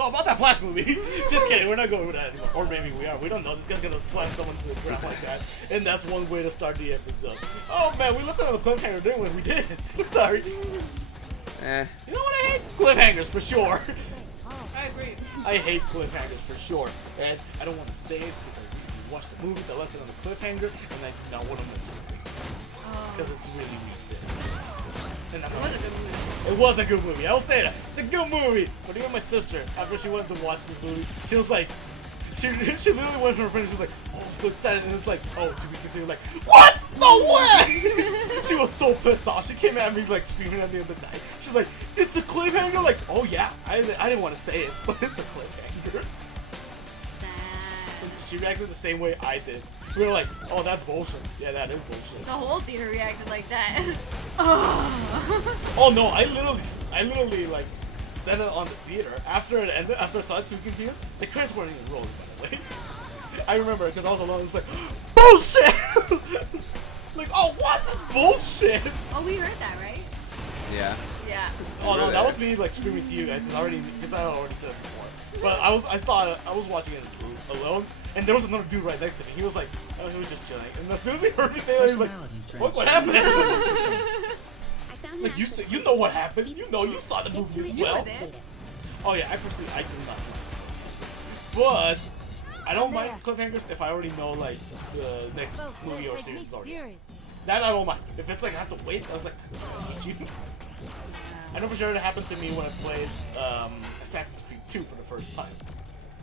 So about that Flash movie. Just kidding, we're not going with that anymore. Or maybe we are. We don't know. This guy's gonna slam someone to the ground like that. And that's one way to start the episode. Oh man, we looked at the cliffhanger doing what we did. Sorry. You know what I hate? Cliffhangers for sure. I agree. I hate cliffhangers for sure. And I don't want to say it because I recently watched the movie that left it on the cliffhanger and I do not want to mention it. Because it's really recent. And I'm not, it was a good movie. I will say that. It's a good movie. But even my sister, after she went to watch this movie, she was like, she literally went to her friend and she was like, oh, I'm so excited. And it's like, oh, to be continued. Like, what? No way! She was so pissed off. She came at me like screaming at me in the night. She's like, it's a cliffhanger? Like, oh yeah. I didn't want to say it, but it's a cliffhanger. She reacted the same way I did. We were like, oh, that's bullshit. Yeah, that is bullshit. The whole theater reacted like that. Oh no, I literally like said it on the theater after it ended. After I saw it to continue, the credits weren't even rolling, by the way. I remember because I was alone. It was like, bullshit. Like, oh, what? That's bullshit. Oh, we heard that, right? Yeah. Yeah. Oh no, that was me like screaming to you guys because I already said it before. But I was watching it alone, and there was another dude right next to me. He was like, oh, he was just chilling. And as soon as he heard me say that, he was like, what happened? Like you know what happened. You know, you saw the movie as well. Oh yeah, I do not know. But I don't mind cliffhangers if I already know like the next movie or series is already. That I don't mind. If it's like I have to wait, I was like, I know for sure it happened to me when I played Assassin's Creed 2 for the first time.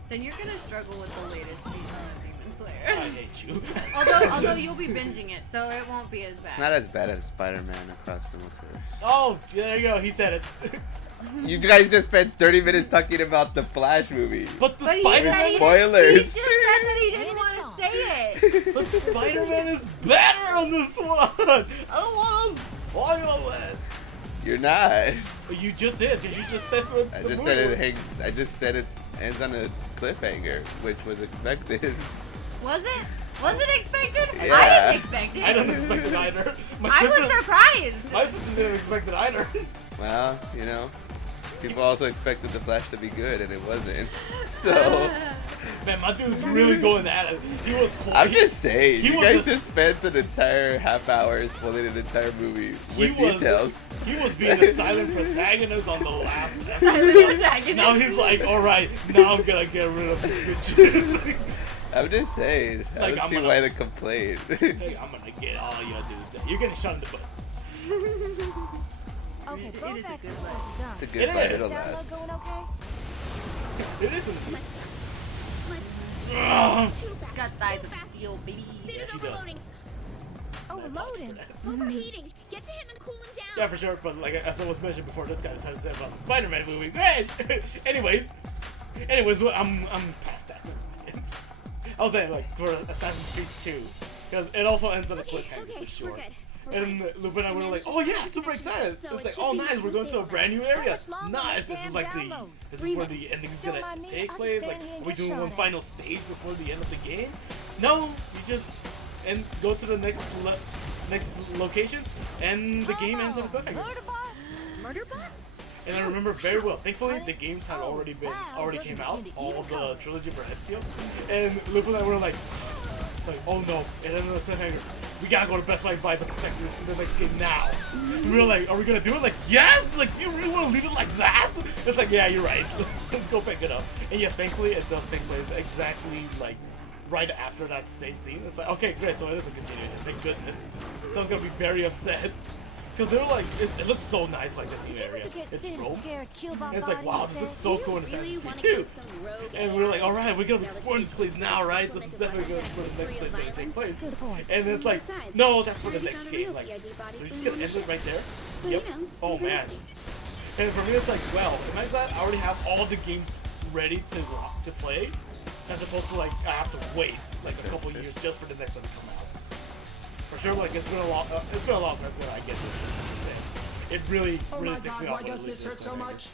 Then you're gonna struggle with the latest season of Demon Slayer. I hate you. although you'll be binging it, so it won't be as bad. It's not as bad as Spider-Man Across the Multiverse. Oh, there you go. He said it. You guys just spent 30 minutes talking about the Flash movie. But the Spider-Man spoilers. He just said that he didn't want to say it. But Spider-Man is better on this one. I don't want to spoil it. You're not. But you just did, because you just said the I just said it hangs. I just said it ends on a cliffhanger, which was expected. Was it? Was it expected? Yeah. I didn't expect it. I didn't expect it either. I was surprised. My sister didn't expect it either. Well, you know, people also expected the Flash to be good, and it wasn't. So. Man, my dude was really going at it. He was cool. I'm just saying, you guys just spent an entire half hour explaining an entire movie with details. He was being a silent protagonist on the last episode. Now he's like, alright, now I'm gonna get rid of these bitches. I'm just saying, I like, don't see why the complaint. Like, I'm gonna get all your dudes. You're getting shot in the butt. Okay, it is a good butt. It's a good butt, it'll last. It is indeed. It's got thighs of steel, baby. Yeah, she does. Overloading. Overheating. Get to him and cool him down. Yeah, for sure, but like as I was mentioned before, this guy decided to say about the Spider-Man movie. Great! Anyways, I'm past that. I was saying, like, for Assassin's Creed 2, because it also ends on a cliffhanger for sure. And Lupin and I were like, oh yeah, super excited. It's like, oh nice, we're going to a brand new area. Nice, this is like this is where the ending's gonna take place. Like, are we doing one final stage before the end of the game? No, we just go to the next location, and the game ends on a cliffhanger. Murder bots? And I remember very well. Thankfully, the games had already came out, all of the trilogy for Ezio. And Lupin and I were like, oh no, it ended on a cliffhanger. We gotta go to Best Buy and buy the protector in the next game now. And we were like, are we gonna do it? Like, yes! Like, do you really want to leave it like that? It's like, yeah, you're right. Let's go pick it up. And yeah, thankfully, it does take place exactly like right after that same scene. It's like, okay, great, so it is a continuation. Thank goodness. So I was gonna be very upset. Because they were like, it looks so nice, like the new area. It's Rome. And it's like, wow, this looks so cool in Assassin's Creed 2. And we were like, alright, we're gonna be exploring this place now, right? This is definitely going to be the next place going to take place. And it's like, no, that's for the next game. Like, so you're just gonna end it right there? Yep. Oh man. And for me, it's like, well, imagine that I already have all the games ready to play, as opposed to like, I have to wait like a couple years just for the next one to come out. For sure, like it's been a long time since I get this. It really takes me off. Why does this hurt so much?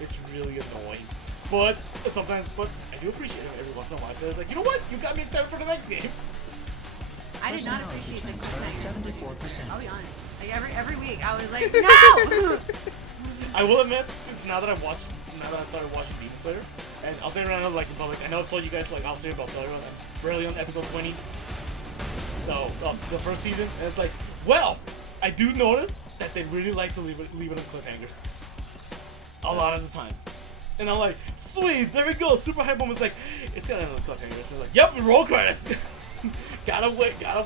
It's really annoying, but sometimes, I do appreciate it every once in a while. It's like, you know what? You got me excited for the next game. I did not appreciate the cliffhanger. 74%. I'll be honest. Like every week, I was like, no. I will admit, now that I've watched now that I started watching Demon Slayer. And I'll say right now, like, in public, I know I told you guys, like, I'll say about Slayer, I'm barely on episode 20. So, it's the first season, and it's like, well, I do notice that they really like to leave it on cliffhangers. A lot of the times. And I'm like, sweet, there we go, super hype moment's like, it's gonna end on cliffhangers. And like, yep, roll credits. gotta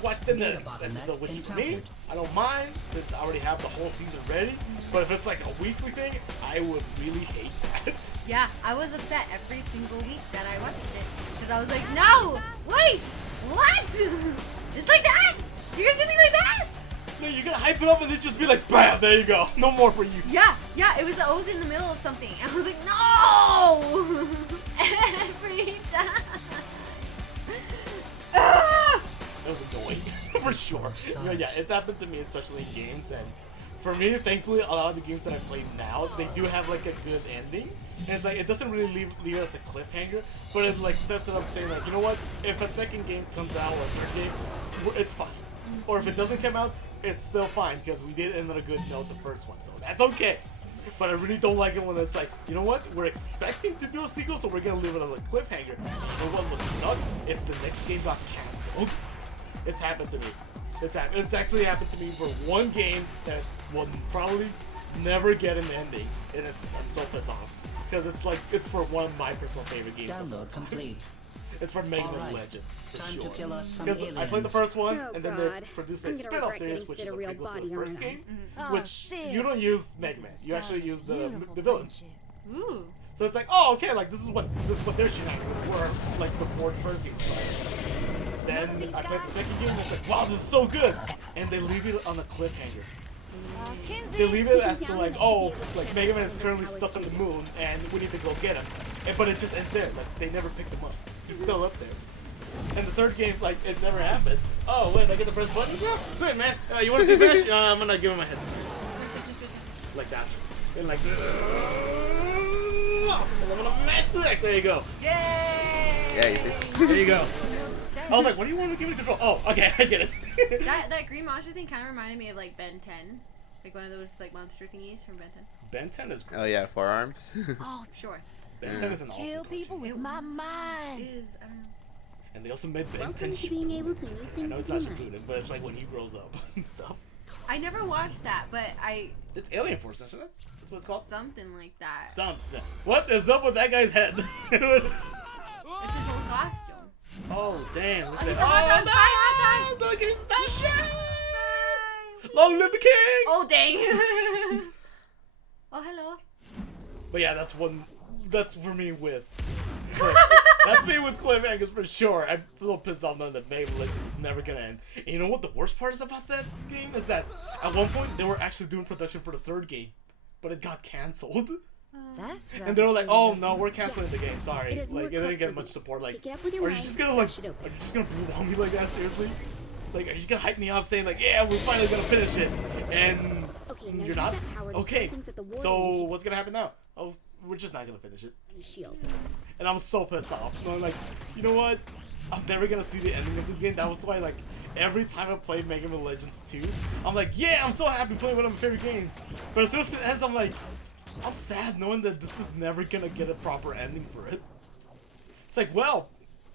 watch the next episode, which for me, I don't mind, since I already have the whole season ready. But if it's like a weekly thing, I would really hate that. Yeah, I was upset every single week that I watched it. Because I was like, no! Wait! What? It's like that? You're gonna do me like that? No, you're gonna hype it up and it just be like, bam, there you go. No more for you. Yeah, it was always in the middle of something. And I was like, no! Every time. It was annoying, for sure. Yeah, it's happened to me, especially in games, and for me, thankfully, a lot of the games that I play now, they do have like a good ending, and it's like, it doesn't really leave it as a cliffhanger, but it like sets it up saying like, you know what, if a second game comes out, or a third game, it's fine. Or if it doesn't come out, it's still fine, because we did end on a good note the first one, so that's okay. But I really don't like it when it's like, you know what, we're expecting to do a sequel, so we're gonna leave it on a cliffhanger. But what would suck if the next game got cancelled? It's happened to me. It's actually happened to me for one game that will probably never get an ending, and I'm so pissed off because it's for one of my personal favorite games. Download complete. It's for Mega Man Alright. Legends, for Time sure. to kill us some Because I played the first one, Oh, and then God. they produced a I'm gonna spin-off regret series, getting which Sid is a a real prequel to body, the first aren't I? game, Oh, which Sid. you don't use Mega This Man. is You actually done. use the Beautiful villains. friendship. Ooh. So it's like, oh, okay, like this is what their shenanigans were, like before the first game started. Then I played the second game, and it's like, wow, this is so good, and they leave it on a cliffhanger. Kinsey. They leave it Keep as him to down like, and oh, should be able to like transfer Mega Man is some of currently his stuck on powers the to moon, and we need to go get him. But it just ends there. Like they never picked him up. He's still up there. And the third game, like it never happened. Oh wait, I get to press buttons now? Sweet man. You want to see Bash? I'm gonna give him a head. Like that. And like, and I'm gonna mash the deck. There you go. Yay! Yeah, you see? There you go. I was like, what do you want to give me control? Oh, okay, I get it. That green monster thing kind of reminded me of like Ben 10. Like one of those like monster thingies from Ben 10. Ben 10 is great. Oh yeah, forearms. Oh, Sure. Ben 10 is an awesome kill people cartoon. with my It mind. is, I don't know. And they also made Ben Welcome 10 to being able to move I things know with it's your not mind. included, but it's like when he grows up and stuff. I never watched that, but It's Alien Force, isn't it? That's what it's called? something like that. Something. What is up with that guy's head? It's his whole costume. Oh, damn. Look at he's that. a hot dog. Bye, hot dog. Look at his stuff. Long live the king. Oh dang! Oh hello. But yeah, that's for me with. That's me with Cliffhangers for sure. I'm a little pissed off knowing that Mega Man Legends is never gonna end. And you know what the worst part is about that game is that at one point they were actually doing production for the third game, but it got canceled. That's right. And they were like, "Oh no, we're canceling the game. Sorry, It has more like it didn't get cost much per support. Like, Pick it up with your are you mind just and gonna like, smash it open. are you just gonna blue me like that? Seriously? Like, are you gonna hype me up saying like, yeah, we're finally gonna finish it, and Okay, now you're use not? that power to Okay. throw things at the wall So and what's gonna happen now? Oh, we're just not gonna finish it. take shields. And I was so pissed off. So I'm like, you know what? I'm never gonna see the ending of this game. That was why, like, every time I play Mega Man Legends 2, I'm like, yeah, I'm so happy playing one of my favorite games. But as soon as it ends, I'm like, I'm sad knowing that this is never gonna get a proper ending for it. It's like, well,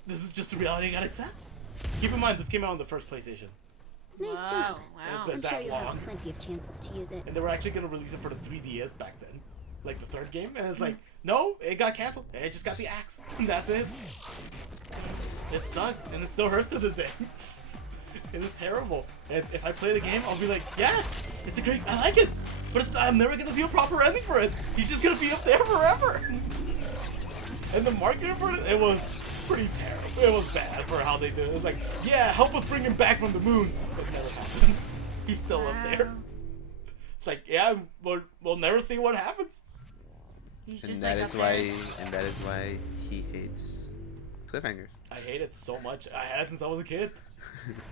this is just a reality I gotta accept. Keep in mind, this came out on the first PlayStation. Nice Wow, job. It's wow. been I'm that sure you'll long. have plenty of chances to use it. And they were actually gonna release it for the 3DS back then. Like the third game. And it's like, no, it got canceled. It just got the axe. And that's it. It sucked. And it still hurts to this day. It is terrible. And if I play the game, I'll be like, yeah, it's a great, I like it. But I'm never gonna see a proper ending for it. He's just gonna be up there forever. And the marketing for it, it was pretty terrible. It was bad for how they did it. It was like, yeah, help us bring him back from the moon. It never happened. He's still up there. It's like, yeah, we'll never see what happens. He's just And that like is up why, there. and that is why he hates cliffhangers. I hate it so much. I had it since I was a kid.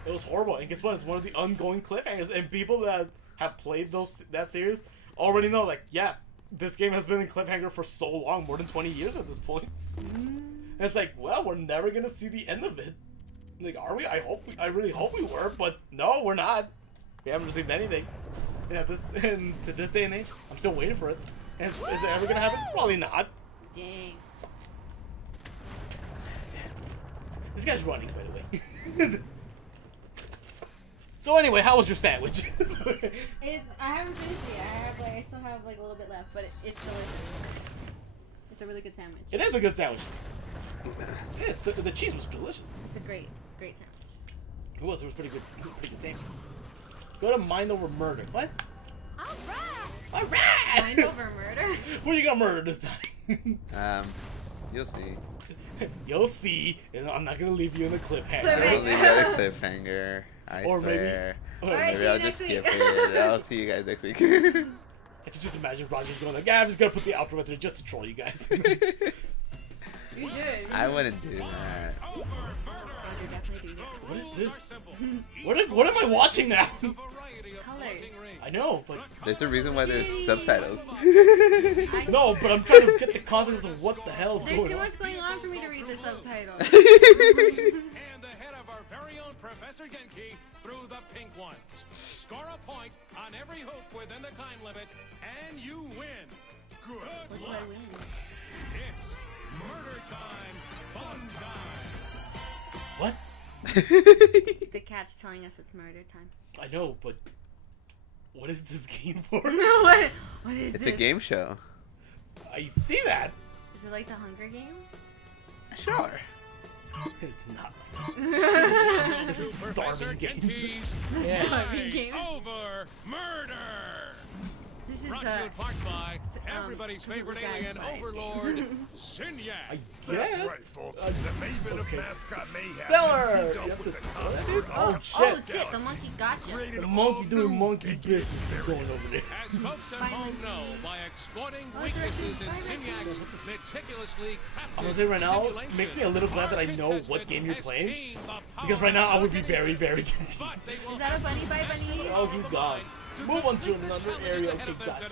It was horrible. And guess what? It's one of the ongoing cliffhangers. And people that have played that series already know, like, yeah, this game has been in cliffhanger for so long, more than 20 years at this point. And it's like, well, we're never gonna see the end of it. Like, are we? I really hope we were, but no, we're not. We haven't received anything. And to this day and age, I'm still waiting for it. And is it ever gonna happen? Probably not. Dang. This guy's running, by the way. So anyway, how was your sandwich? I haven't finished it. I still have like a little bit left, but it's delicious. It's a really good sandwich. It is a good sandwich. It is. The cheese was delicious. It's a great sandwich. It was pretty good. Pretty good sandwich. Go to Mind Over Murder. What? Alright! Mind over murder? Who you gonna murder this time? You'll see. You'll see. And I'm not gonna leave you in a cliffhanger. I'll leave you at a cliffhanger. I Or swear. Alright, see Maybe you I'll next just week. skip it. I'll see you guys next week. I can just imagine Roger's going like, yeah, I'm just gonna put the outro with there just to troll you guys. You should. I wouldn't do that. Roger, definitely do that. What is this? What am I watching now? Colors. I know, but There's a reason why there's subtitles. no, but I'm trying to get the context of what the hell is There's going too on. much going on for me to read the subtitles. And the head of our very own Professor Genki through the pink ones. Score a point on every hoop within the time limit, and you win. Good What do I luck. win? It's murder time, fun time. What? The cat's telling us it's murder time. I know, but what is this game for? What is It's this? a game show. I see that. Is it like the Hunger Games? Sure. It's not. This is Professor Starving Games. Genki's Yeah. Starving Fight Games. Over Murder. This is Brought to the you in part by everybody's favorite Google alien Guys Fight overlord, Games. Sinyak. I That's guess. right, folks. The Maven okay. of Mascot Mayhem Stellar! has teamed You up have with to- the conqueror Oh, of shit. shit, the monkey gotcha. created The all monkey doing new monkey Genki business going experience. over there. As folks at home know, by exploiting Oh, it's weaknesses in right there. Sinyak's meticulously crafted I'm gonna say right now, it simulation, makes me a little glad that I know what game you're playing. Because right now I would be very, very confused. Is that a bunny by bunny? Oh, he's gone. Move on to another area. Okay, gotcha.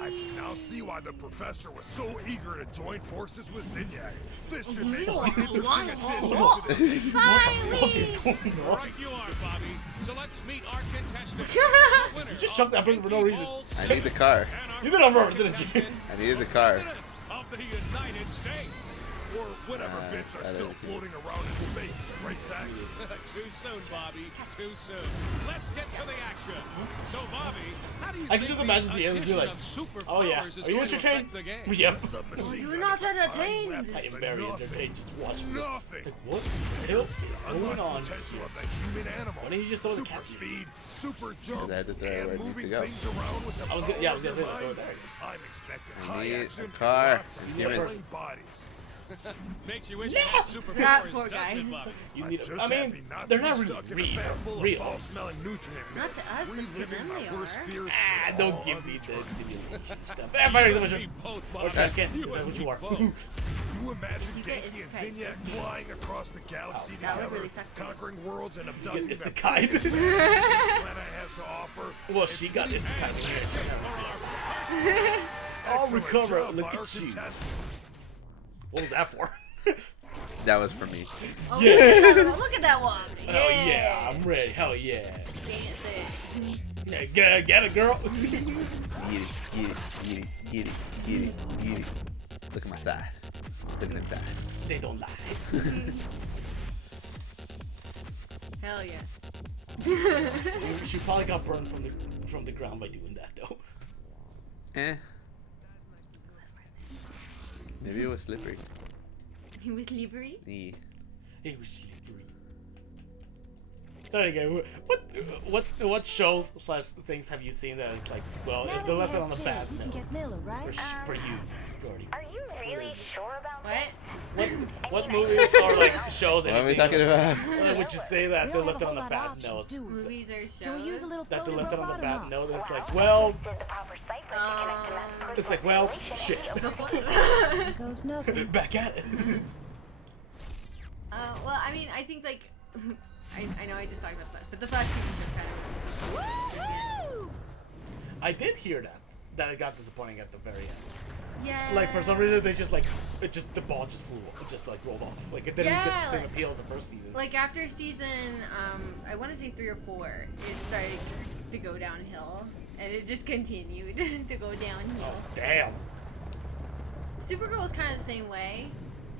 I can now see why the professor was so eager to join forces with Zinyak. This should make Ew. an interesting Long addition haul. to the team. What is going on? Right you are, Bobby. So let's meet our contestants. You just jumped that for no reason. I need the car. You did on purpose, didn't you? I needed the car. Of the United States. Or whatever bits are that still is- floating around in space, right, Zach? Too soon, Bobby. Too soon. Let's get to the action. So, Bobby, how do you I can think just imagine the aliens be addition like, of superpowers oh yeah, is are you going to entertained? affect the game? Yep. Submachine You're gun not is a fine entertained. weapon, I am but very nothing, entertained just watching this. nothing. Like, what the hell is going Unlock on? potential of the human animal. Why didn't you just throw the super cat? speed, super jump, That's the throw and where it needs to moving go. things around with the I was power gonna- yeah, I was of gonna your say, throw it mind. there. I'm expecting I high need action a car. and lots of Damn it. flying bodies. Makes you wish you had superpowers, That poor doesn't guy. it, Bobby? You I'm need. just I mean, happy not they're to be not really stuck in a vat full of real. foul-smelling nutrient Not to us, but to reliving them my they worst are. fears Ah, for don't all give me of the eternity. simulation stuff. Ah, fire We extinguisher. both, Or Bobby. trash can. You Is that and what me you are? both. You imagine You get Genki and isekai. Zinyak flying across the galaxy That would together, really suck. conquering worlds and Get abducting the isekai. planet has to offer. Well, she got isekai. I'll Excellent recover. job Look by our at you. contestants. What was that for? That was for me. Oh, Yeah. look at that one. Yeah. Hell yeah, I'm ready. Hell yeah. Dance it. Yeah, get it, girl. Get it, get it, get it, get it, get it, get it. Look at my thighs. Look at them thighs. They don't lie. Hell yeah. She probably got burned from the ground by doing that though. Eh. Maybe it was slippery. He was slippery. Yeah. It was slippery. So again, what shows / things have you seen that it's like, well, Now they that we left it have on the Sid, bad we can note get Miller, right? for you, Jordy? Are you really sure about What? What movies or like shows? What are we anything, talking about? Would you say that We they don't left have it a on whole the lot of bad options, note? do we? Movies or shows? Can we use a little That they floating left it on robot the or bad not? note. It's Or like, how well, is the proper cipher to connect to that it's like, well, person's shit. relation? Here goes nothing. Back at it. Well, I mean, I think like I know I just talked about Flash, but the Flash TV show kind of was. I did hear that it got disappointing at the very end. Yeah. Like for some reason they just like the ball just flew, it just like rolled off. Like it didn't get Yeah, the same like- appeal as the first season. Like after season, I want to say 3 or 4, it started to go downhill, and it just continued to go downhill. Oh damn. Supergirl was kind of the same way.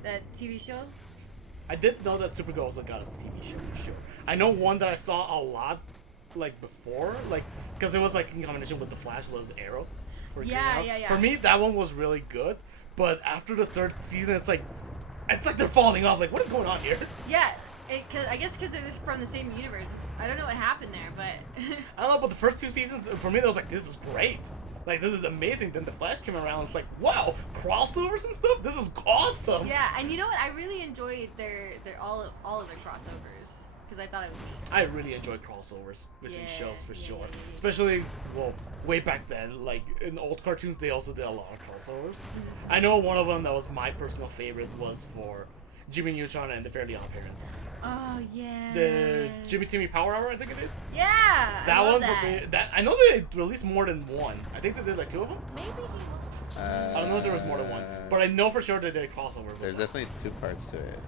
That TV show. I did know that Supergirl also got a TV show for sure. I know one that I saw a lot, like before, like because it was like in combination with the Flash was Arrow. or Green Yeah, Arrow. yeah, yeah. For me, that one was really good, but after the third season, it's like they're falling off. Like, what is going on here? Yeah, I guess because they're just from the same universe. I don't know what happened there, but I don't know, but the first 2 seasons, for me, I was like, this is great. Like, this is amazing. Then the Flash came around, it's like, wow, crossovers and stuff? This is awesome. yeah. And you know what? I really enjoyed their all of their crossovers because I thought it was neat. I really enjoy crossovers between Yeah, shows for yeah, sure. yeah, yeah. Especially, well, way back then, like in old cartoons, they also did a lot of crossovers. Mm-hmm. I know one of them that was my personal favorite was for Jimmy Neutron and the Fairly Odd Parents. Oh yeah. The Jimmy Timmy Power Hour, I think it is. Yeah. That I love one, that. for me, that I know they released more than one. I think they did like 2 of them. Maybe he. I don't know if there was more than one, but I know for sure they did a crossover. with There's that. definitely 2 parts to it.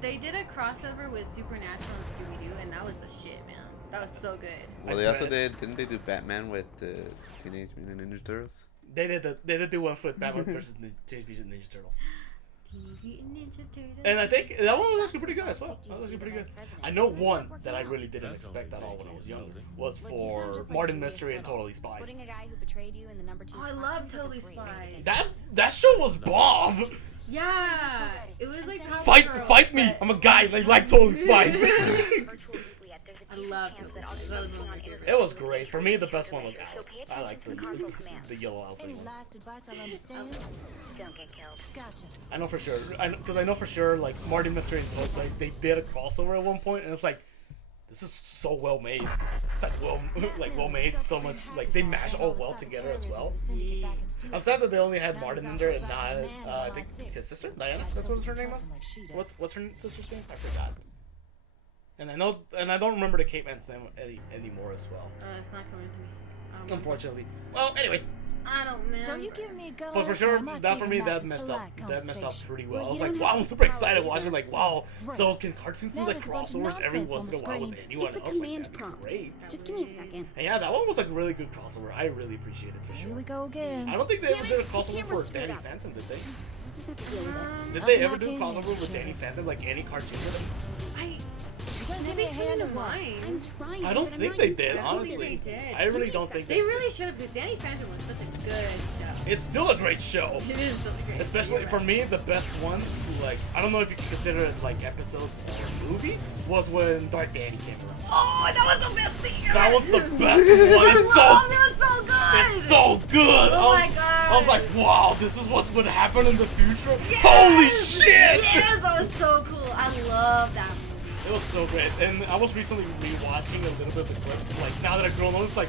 They did a crossover with Supernatural and Scooby Doo, and that was the shit, man. That was so good. Well, they also didn't they do Batman with the Teenage Mutant Ninja Turtles? They did do one for Batman versus Teenage Mutant Ninja Turtles. Teenage Mutant Ninja Turtles. And I think that one was actually pretty good as well. That was actually pretty good. I know one that I really didn't expect at all when I was young was for Martin Mystery and Totally Spies. Putting a guy who betrayed you in the number 2 Oh, I spot love seems like a Totally great Spies. idea. That show was bomb. Yeah, it was like Power Fight Girls, me! but- I'm a guy. I like Totally Spies. I love Totally Spies. That was one of my favorites. It was great. For me, the best one was Alex. I like the yellow outfit Any one. last advice I'll understand? Don't get killed. Gotcha. I know for sure. Because I know for sure, like, Martin Mystery and Totally Spies, they did a crossover at one point, and it's like, this is so well made. It's like well made, so much, like, they mash all well together as well. I'm sad that they only had Martin in there and not, I think, his sister, Diana. That's what her name was. What's her sister's name? I forgot. And I don't remember the caveman's name anymore as well. It's not coming to me. Unfortunately. Well, anyways, I don't know. So you give me a go. but for sure, I must that see for you me, back that in messed up. polite That messed up conversation. pretty well. Well, I was you like, don't wow, have I'm to super power excited either. watching. Like, wow. Right. So can cartoons do Now like there's a bunch of crossovers every nonsense once on in a the while with screen. anyone It's a else? Like, command that'd be prompt. great. Just give me a second. And yeah, that one was like a really good crossover. I really appreciate it for Here sure. we go again. I don't think they ever did a crossover camera's for screwed Danny up. Phantom, did they? We'll just have to deal with it. Did they I'm ever do a not crossover getting with it, Danny Phantom, like any cartoon with it? You gonna give me a hand or what? I'm trying. I don't but I'm think not they used to did, it. honestly. they did. I really don't think They really should have, because Danny Phantom was such a good show. It's still a great show. It is such a great show. Especially You're for right. me, the best one, like, I don't know if you can consider it like episodes or a movie, was when Dark Danny came around. Oh, that was the best thing ever. That was the best one. It's so, It was so good. it's so good. Oh I my was, god. I was like, wow, this is what would happen in the future. Yes! Holy shit! Yes, that was so cool. I love that movie. It was so great, and I was recently rewatching a little bit of the clips. And like now that I've grown up, it's like,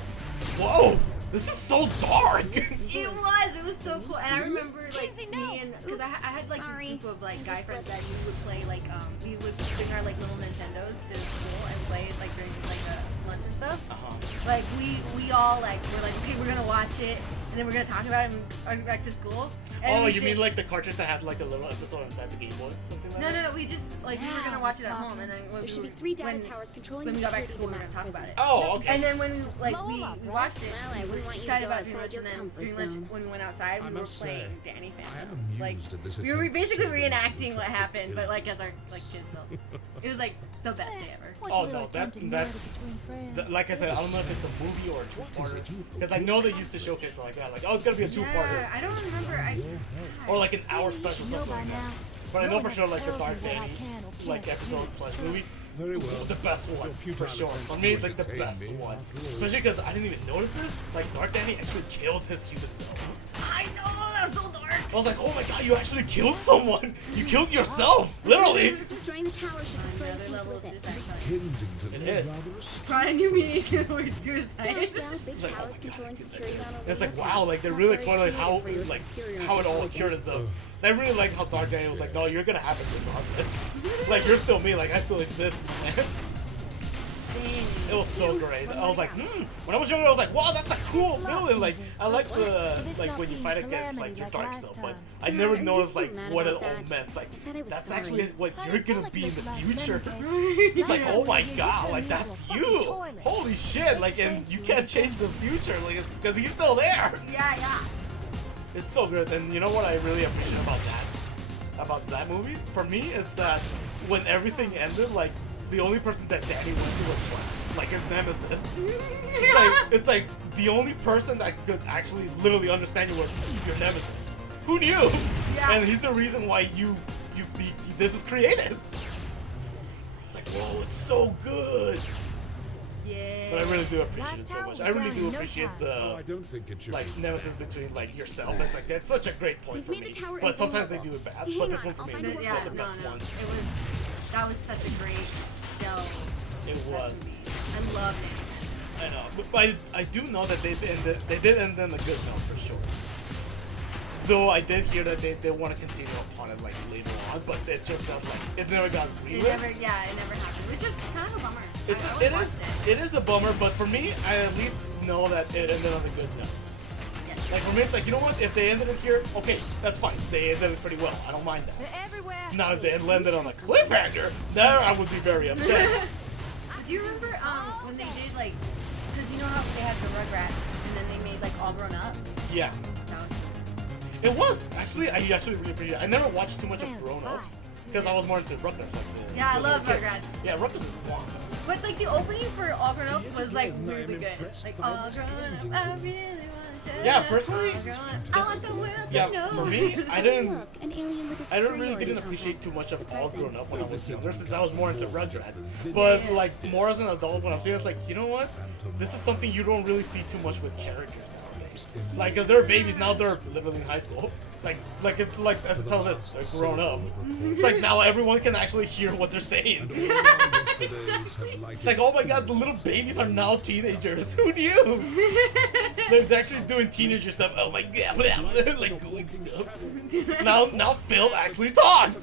whoa, this is so dark. It was so cool, and I remember like me and because I had like this group of like guy friends that we would play like we would bring our like little Nintendos to school and play it like during like lunch and stuff. Like we all like were like, okay, we're gonna watch it and then we're gonna talk about it and go back to school. And Oh, we you did- mean like the cartridge that had like a little episode inside the Game Boy, something like that? No, we just like we were gonna watch it at home, and then when There should we be 3 data when, towers controlling when we the got back to security school, we were of gonna the talk about it. Oh, okay. And then when we like we watched it, Well, I we wouldn't were want you to excited go about doing lunch, outside and then your during comfort lunch zone. when we went outside, we were must playing say, Danny I Phantom. am Like amused at this we were attempt basically to reenacting what happened, but like as our like kids selves. It was like the best day ever. Oh no, that's like I said, I don't know if it's a movie or a two-parter, because I know they used to showcase it like that, like, oh, it's gonna be a two-parter, Yeah, I don't remember. or like an hour special, something like that. But I know for sure, like the Dark Danny, like episode slash movie, Very well. the best one Your for futile sure. attempts For to me, like the entertain best me one, after all. especially because I didn't even notice this. Like Dark Danny actually killed his human self. I know that's so dark. I was like, oh my god, you actually killed someone! You killed yourself, literally. Destroying the tower should destroy the Another teeth level with of it. suicide. Kensington It is. rather Trying a new meaning to the word suicide. Yeah, big Like, oh towers my controlling God, security zone over It's like, your wow, like they're really exploring how For your like superior how it all intelligence. occurred as though. I really like how Dark Danny was like, no, you're gonna have it regardless. Like you're still me, like I still exist, man. It was so great. I was like, when I was younger, I was like, wow, that's a cool villain. Like I like the like when you fight against like your dark self, but I never noticed like what it all meant. It's like that's actually what you're gonna be in the future. It's like, oh my god, like that's you. Holy shit, like and you can't change the future, like it's because he's still there. Yeah. It's so good, and you know what I really appreciate about that movie? For me, is that when everything ended, like the only person that Danny went to was Flash, like his nemesis. It's like the only person that could actually literally understand you was your nemesis. Who knew? Yeah. And he's the reason why this is created. It's like, whoa, it's so good. Yeah. But I really do appreciate Last it so town much. I really done, do no appreciate time. I the don't think it should like be. nemesis between like yourself. It's like that's such a great point We've for made me. the tower But sometimes they invulnerable. do it bad. Hang But this on, one for I'll me find is it. one Yeah, of the no, best no. ones. That was such a great show. It That was. movie. I loved it. I know, but I do know that they did end on a good note for sure. Though I did hear that they want to continue upon it like later on, but it just felt like it never got It greenlit. never happened. It was just kind of a bummer. I It watched is it. it is a bummer, but for me, I at least know that it ended on a good note. Yes. Like for me, it's like, you know what? If they ended it here, okay, that's fine. They ended it pretty well. I don't mind that. They're everywhere. Now if they landed on a cliffhanger, there I would be very upset. Do you remember when they did like, because you know how they had the Rugrats and then they made like All Grown Up? Yeah, That was it was actually. I actually really appreciate it. I never watched too much of Grown Ups because I was more into Rugrats. Like Yeah, I love Rugrats. Yeah, Rugrats is one. But like the opening for All Grown Up was like really good. Like All Grown Up, I really want to show Yeah, up. personally, All grown up, I want the world Yeah, to know. for me, I didn't. Look, an alien with a I really superiority didn't appreciate complex. too much of All Surprising. Grown Up when I was younger, since I was more into Rugrats. But like more as an adult, when I'm seeing, it's like, you know what? This is something you don't really see too much with characters nowadays. Like, cause they're babies now, they're literally in high school. Like it's like as it tells us, they're grown up. It's like now everyone can actually hear what they're saying. It's like, oh my god, the little babies are now teenagers. Who knew? They're actually doing teenager stuff. Oh my god, like doing stuff. Now Phil actually talks.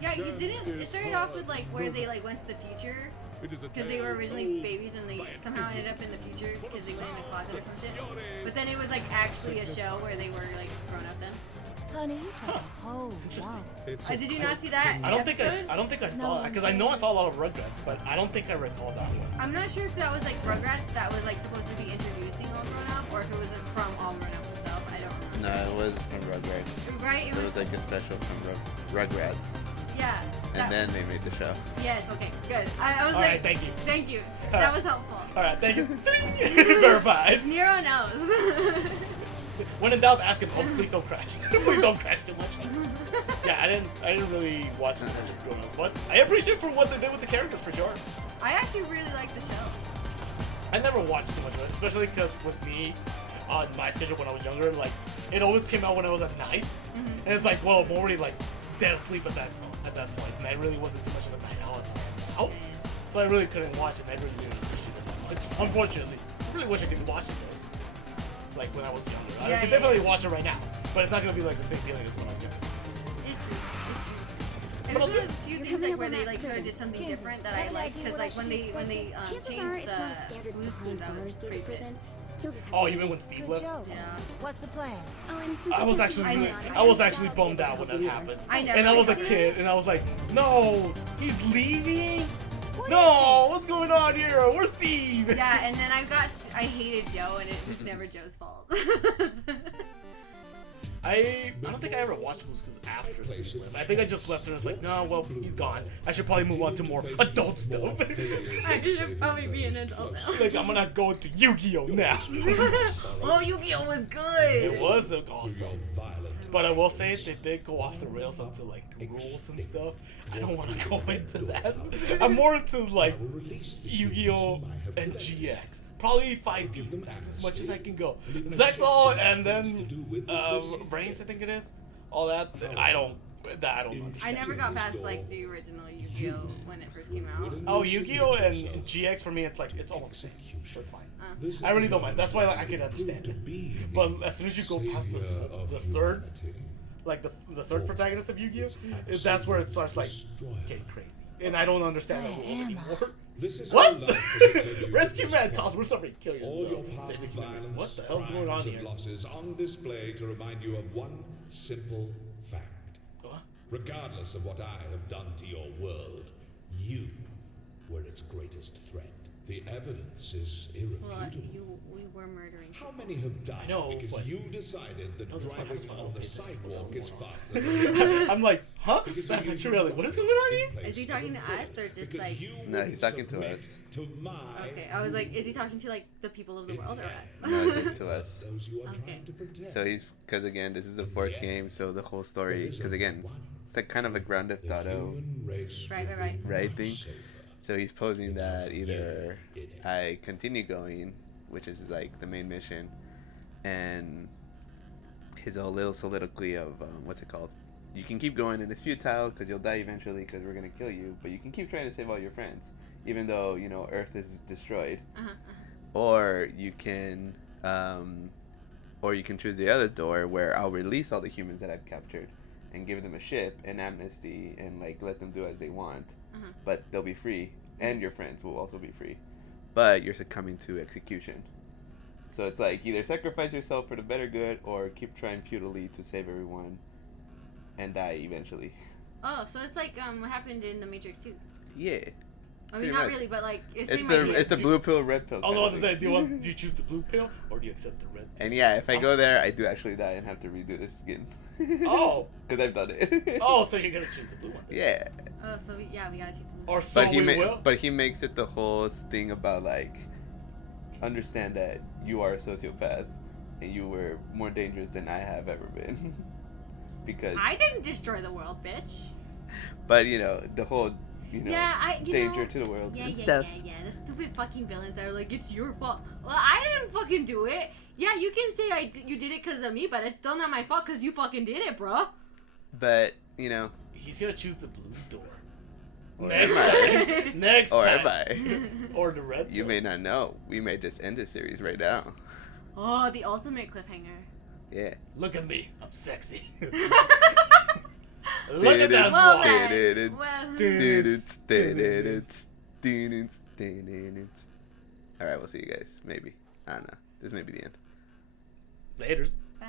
Yeah, you didn't. It started off with like where they like went to the future because they were originally babies and they somehow ended up in the future because they went in a closet or some shit. But then it was like actually a show where they were like grown up then. Honey, you took a whole lot. Did you not see that? I don't think episode? I saw that because I know I saw a lot of Rugrats, but I don't think I recall that one. I'm not sure if that was like Rugrats that was like supposed to be introducing All Grown Up or if it was from All Grown Up itself. I don't remember. No, it was from Rugrats. Right? It was like a special from Rugrats. Yeah. And then they made the show. Yes. Okay. Good. I was All like. right, thank you. Thank you. That was helpful. All right, thank you. Verified. Nero knows. When in doubt, ask him. Oh, please don't crash. Please don't crash too much. Yeah, I didn't really watch too much of Grown Ups, but I appreciate for what they did with the characters for sure. I actually really like the show. I never watched too much of it, especially because with me on my schedule when I was younger, like it always came out when I was at night, and it's like, well, I'm already like dead asleep at that point, and I really wasn't too much of a night owl, so I really couldn't watch it. And I really didn't appreciate it that much. Unfortunately, I really wish I could watch it though, like when I was younger. I could definitely watch it right now, but it's not gonna be like the same feeling as when I was younger. It's true. It's true. And there's a few things like where they like sort of did something different that I like because like when they Chances changed are it's not the standard Blue's behind Clues, I bars was to pretty prison. pissed. He'll just have Oh, to you mean wait. when Steve Good left? joke. Yeah. What's the plan? Oh, and since I was it's actually a really, secret, I was actually bummed out when that happened. I never And I was a liked kid, and I was like, no, he's leaving? What No, is what's going on here? Where's Steve? Yeah, and then I hated Joe, and it was never Joe's fault. I don't think I ever watched Blue's Clues after Steve left. I think I just left and it's like, no, well, he's gone. I should probably move on to more adult stuff. I should probably be an adult now. Like, I'm gonna go into Yu-Gi-Oh! Now. Oh, Yu-Gi-Oh was good. It was awesome. But I will say they did go off the rails onto like rules and stuff. I don't want to go into that. I'm more into like Yu-Gi-Oh! And GX. Probably 5Ds. That's as much as I can go. Zexal and then Reigns, I think it is. All that. I don't understand. I never got past like the original Yu-Gi-Oh when it first came out. Oh, Yu-Gi-Oh! And GX for me, it's like it's almost the same, so it's fine. I really don't mind. That's why like, I can understand it. But as soon as you go past the third, like the third protagonist of Yu-Gi-Oh, that's where it starts like getting crazy, and I don't understand the rules anymore. What? Rescue man cost. We're sorry, kill yourself. Save the humans. What the hell's going on here? Losses on display to remind you of one simple fact. What? Regardless of what I have done to your world, you were its greatest threat. The evidence is Well, irrefutable. we were murdering. How many have died I know, because but- you decided that No, this driving is my on the page, that's sidewalk what's is going on. faster than I'm like, huh? Because Snap you picture really. What is going on here? Is he talking to us or just Because like? you No, wouldn't he's talking to submit us. To my Okay, I was like, is he talking to like the people of the world or us? No, it is to us. those you are Okay. trying to protect. So he's, because again, this is the fourth game, so the whole story, because again, it's like kind of a Grand Theft the Auto human race Right, will right, be right much thing. safer. So he's posing that either I continue going, which is like the main mission, and his whole little soliloquy of what's it called? You can keep going and it's futile because you'll die eventually because we're gonna kill you, but you can keep trying to save all your friends, even though you know Earth is destroyed. Or you can, choose the other door where I'll release all the humans that I've captured, and give them a ship and amnesty and like let them do as they want, but they'll be free, and your friends will also be free, but you're succumbing to execution. So it's like either sacrifice yourself for the better good or keep trying futilely to save everyone and die eventually. Oh, so it's like what happened in the Matrix 2. Yeah. I mean, Pretty not much. really, but like it's It's same the idea. it's the blue pill, red pill. I was kind about of to say, thing. do you choose the blue pill or do you accept the red pill? And yeah, if I go there, I do actually die and have to redo this again. Oh. Because I've done it. Oh, so you're gonna choose the blue one. Then. Yeah. Oh, so we gotta take the blue. Or so But he we will. but he makes it the whole thing about like understand that you are a sociopath and you were more dangerous than I have ever been. Because I didn't destroy the world, bitch. but you know, the whole You danger know, to the world Yeah, and yeah, stuff. yeah. The stupid fucking villains that are like, it's your fault. Well, I didn't fucking do it. Yeah, you can say you did it because of me, but it's still not my fault because you fucking did it, bro. But, you know, He's gonna choose the blue door. Or Next am I? time. Next or time. am I? Or the red You pill. may not know. We may just end this series right now. Oh, the ultimate cliffhanger. Yeah. Look at me. I'm sexy. Look Look at that Well, walk. then. Alright, we'll see you guys. Maybe. I don't know. This may be the end. Laters. Bye.